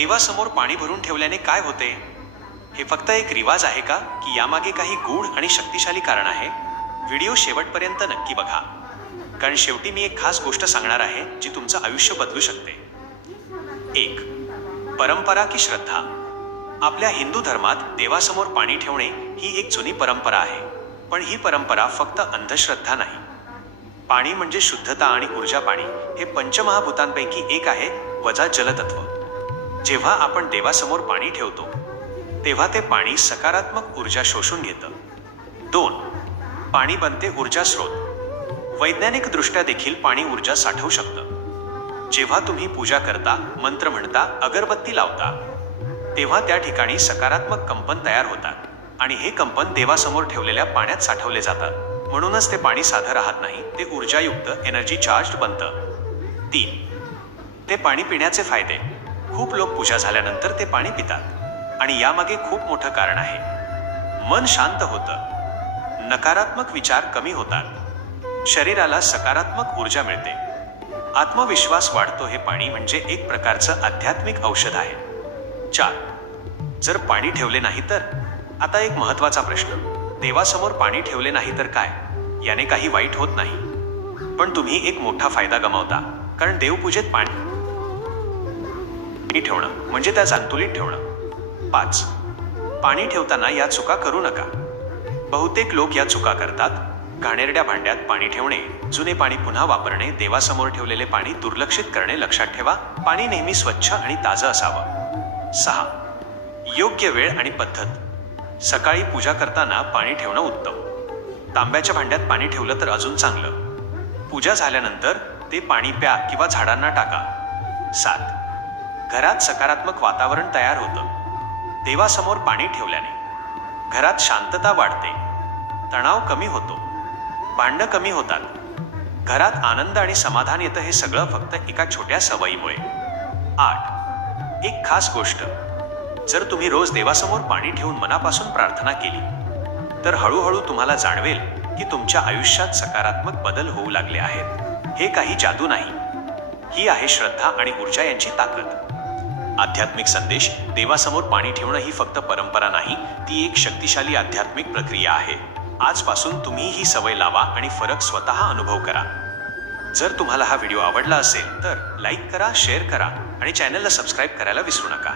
देवासमोर पाणी भरून ठेवल्याने काय होते? हे फक्त एक रिवाज आहे का, की यामागे काही गूढ आणि शक्तिशाली कारण आहे? व्हिडिओ शेवटपर्यंत नक्की बघा, कारण शेवटी मी एक खास गोष्ट सांगणार आहे जी तुमचं आयुष्य बदलू शकते. 1. परंपरा की श्रद्धा. आपल्या हिंदू धर्मात देवासमोर पाणी ठेवणे ही एक जुनी परंपरा आहे. पण ही परंपरा फक्त अंधश्रद्धा नाही. पाणी म्हणजे शुद्धता आणि ऊर्जा. पाणी हे पंचमहाभूतांपैकी एक आहे, वजा जलतत्व. जेव्हा आपण देवासमोर पाणी ठेवतो तेव्हा ते पाणी सकारात्मक ऊर्जा शोषून घेतं. 2. पाणी बनते ऊर्जा स्रोत. वैज्ञानिकदृष्ट्या देखील पाणी ऊर्जा साठवू शकतं. जेव्हा तुम्ही पूजा करता, मंत्र म्हणता, अगरबत्ती लावता, तेव्हा त्या ठिकाणी सकारात्मक कंपन तयार होतात आणि हे कंपन देवासमोर ठेवलेल्या पाण्यात साठवले जातात. म्हणूनच ते पाणी साधं राहत नाही, ते ऊर्जायुक्त, एनर्जी चार्ज्ड बनतं. 3. ते पाणी पिण्याचे फायदे. खूप लोक पूजा झाल्यानंतर ते पाणी पितात आणि यामागे खूप मोठं कारण आहे. मन शांत होतं, नकारात्मक विचार कमी होतात, शरीराला सकारात्मक ऊर्जा मिळते, आत्मविश्वास वाढतो. हे पाणी म्हणजे एक प्रकारचं आध्यात्मिक औषध आहे. 4. जर पाणी ठेवले नाही तर? आता एक महत्त्वाचा प्रश्न. देवासमोर पाणी ठेवले नाही तर काय? याने काही वाईट होत नाही, पण तुम्ही एक मोठा फायदा गमावता. कारण देवपूजेत पाणी ठेवणं म्हणजे त्या संतुलित ठेवणं. 5. पाणी ठेवताना या चुका करू नका. बहुतेक लोक या चुका करतात. घाणेरड्या भांड्यात पाणी ठेवणे, जुने पाणी पुन्हा वापरणे, देवासमोर ठेवलेले पाणी दुर्लक्षित करणे. लक्षात ठेवा, पाणी नेहमी स्वच्छ आणि ताजं असावं. 6. योग्य वेळ आणि पद्धत. सकाळी पूजा करताना पाणी ठेवणं उत्तम. तांब्याच्या भांड्यात पाणी ठेवलं तर अजून चांगलं. पूजा झाल्यानंतर ते पाणी प्या किंवा झाडांना टाका. 7. घरात सकारात्मक वातावरण तयार होतं. देवासमोर पाणी ठेवल्याने घरात शांतता वाढते, तणाव कमी होतो, भांडणं कमी होतात, घरात आनंद आणि समाधान येतं. हे सगळं फक्त एका छोट्या सवयीमुळे. 8. एक खास गोष्ट. जर तुम्ही रोज देवासमोर पाणी ठेवून मनापासून प्रार्थना केली तर हळूहळू तुम्हाला जाणवेल की तुमच्या आयुष्यात सकारात्मक बदल होऊ लागले आहेत. हे काही जादू नाही, ही आहे श्रद्धा आणि ऊर्जा यांची ताकद. आध्यात्मिक संदेश. देवासमोर पाणी ठेवणं ही फक्त परंपरा नाही, ती एक शक्तिशाली आध्यात्मिक प्रक्रिया आहे. आजपासून तुम्ही ही सवय लावा आणि फरक स्वतः अनुभव करा. जर तुम्हाला हा व्हिडिओ आवडला असेल तर लाईक करा, शेअर करा आणि चॅनलला सबस्क्राईब करायला विसरू नका.